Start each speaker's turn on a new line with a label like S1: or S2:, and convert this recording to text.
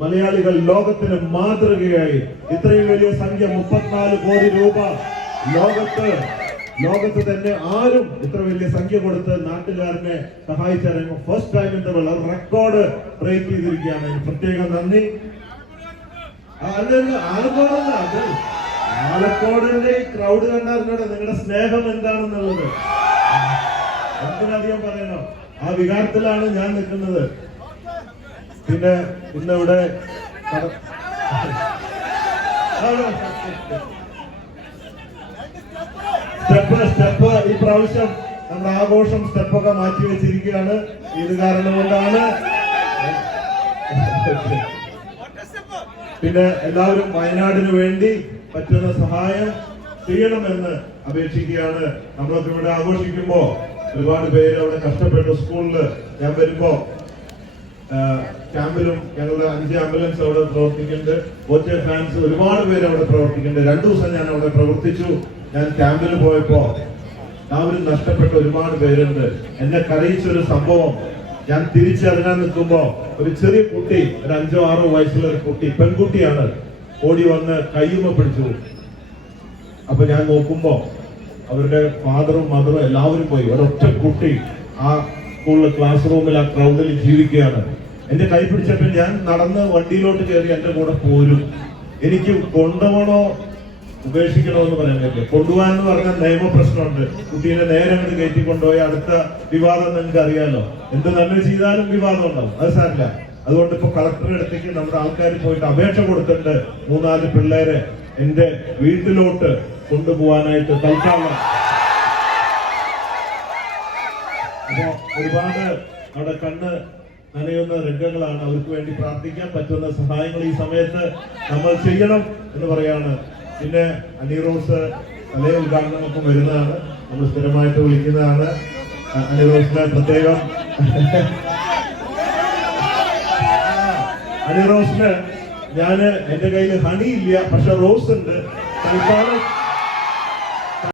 S1: മലയാളികൾ ലോകത്തിന് മാതൃകയായി. ഇത്രയും വലിയ സംഖ്യ മുപ്പത്തിനാല് കോടി രൂപ. ലോകത്ത് ലോകത്ത് തന്നെ ആരും ഇത്ര വലിയ സംഖ്യ കൊടുത്ത് നാട്ടുകാരനെ സഹായിച്ചറിയുമ്പോൾ first time in the record break ചെയ്തിരിക്കുകയാണ്. പ്രത്യേകം നന്ദി. ആലക്കോടല്ല അത് ആലക്കോടിന്റെ ക്രൗഡ് കണ്ടാറിനോട് നിങ്ങളുടെ സ്നേഹം എന്താണെന്നുള്ളത്? എന്തിനധികം പറയണം? ആ വികാരത്തിലാണ് ഞാൻ നിൽക്കുന്നത്. പിന്നെ ഇന്നിവിടെ സ്റ്റെപ്പ് സ്റ്റെപ്പ്. ഈ പ്രാവശ്യം നമ്മുടെ ആഘോഷം സ്റ്റെപ്പൊക്കെ മാറ്റി വെച്ചിരിക്കുകയാണ്. ഇത് കാരണം കൊണ്ടാണ്. പിന്നെ എല്ലാവരും വയനാടിന് വേണ്ടി പറ്റുന്ന സഹായം ചെയ്യണമെന്ന് അപേക്ഷിക്കുകയാണ്. നമ്മളൊക്കെ ഇവിടെ ആഘോഷിക്കുമ്പോ ഒരുപാട് പേര് അവിടെ കഷ്ടപ്പെട്ടു സ്കൂളിൽ ഞാൻ വരുമ്പോ ക്യാമ്പിലും ഞങ്ങളുടെ അഞ്ച് ആംബുലൻസ് അവിടെ പ്രവർത്തിക്കുന്നുണ്ട്. ഒറ്റ ഫാൻസ് ഒരുപാട് പേര് അവിടെ പ്രവർത്തിക്കുന്നുണ്ട്. രണ്ടു ദിവസം ഞാൻ അവിടെ പ്രവർത്തിച്ചു. ഞാൻ ക്യാമ്പിൽ പോയപ്പോ അവരും നഷ്ടപ്പെട്ട ഒരുപാട് പേരുണ്ട്. എന്നെ കരയിച്ച ഒരു സംഭവം. ഞാൻ തിരിച്ചറിഞ്ഞാൻ നിൽക്കുമ്പോ ഒരു ചെറിയ കുട്ടി ഒരു അഞ്ചോ ആറോ വയസ്സുള്ള ഒരു കുട്ടി പെൺകുട്ടിയാണ് ഓടി വന്ന് കയ്യുമ പിടിച്ചു അപ്പൊ ഞാൻ നോക്കുമ്പോ അവരുടെ ഫാദറും മദറും എല്ലാവരും പോയി. ഒരൊറ്റ കുട്ടി ആ സ്കൂളിലെ ക്ലാസ് റൂമിൽ ആ ക്രൗഡിൽ ജീവിക്കുകയാണ്. എന്റെ കൈ പിടിച്ചപ്പോൾ ഞാൻ നടന്ന് വണ്ടിയിലോട്ട് കയറി എന്റെ കൂടെ പോരും. എനിക്ക് കൊണ്ടുപോകണോ ഉപേക്ഷിക്കണോ എന്ന് പറയാൻ പറ്റില്ല. കൊണ്ടുപോകാൻ എന്ന് പറഞ്ഞാൽ നിയമപ്രശ്നമുണ്ട് കുട്ടീനെ നേരെ അങ്ങോട്ട് കയറ്റി കൊണ്ടുപോയി അടുത്ത വിവാദം നിങ്ങൾക്ക് അറിയാലോ. എന്ത് നന്മ ചെയ്താലും വിവാദം ഉണ്ടാവും. അത് സാരില്ല അതുകൊണ്ട് ഇപ്പൊ കളക്ടറുടെ അടുത്തേക്ക് നമ്മുടെ ആൾക്കാർ പോയിട്ട് അപേക്ഷ കൊടുത്തിട്ടുണ്ട് മൂന്നാൽ പിള്ളേരെ എന്റെ വീട്ടിലോട്ട് കൊണ്ടുപോകാനായിട്ട് തൽക്കാലം. അപ്പോ ഒരുപാട് അവിടെ കണ്ണ് നനയുന്ന രംഗങ്ങളാണ് അവർക്ക് വേണ്ടി പ്രാർത്ഥിക്കാൻ പറ്റുന്ന സഹായങ്ങൾ ഈ സമയത്ത് നമ്മൾ ചെയ്യണം എന്ന് പറയാണ്. പിന്നെ അനീറോസ് പല ഉദ്ഘാടനങ്ങൾക്കും വരുന്നതാണ്. നമ്മൾ സ്ഥിരമായിട്ട് വിളിക്കുന്നതാണ്. അനി റോസിന് പ്രത്യേകം. അനിറോസിന് ഞാൻ എന്റെ കയ്യിൽ ഹണി ഇല്ല പക്ഷെ റോസ് ഉണ്ട്. തൽക്കാലം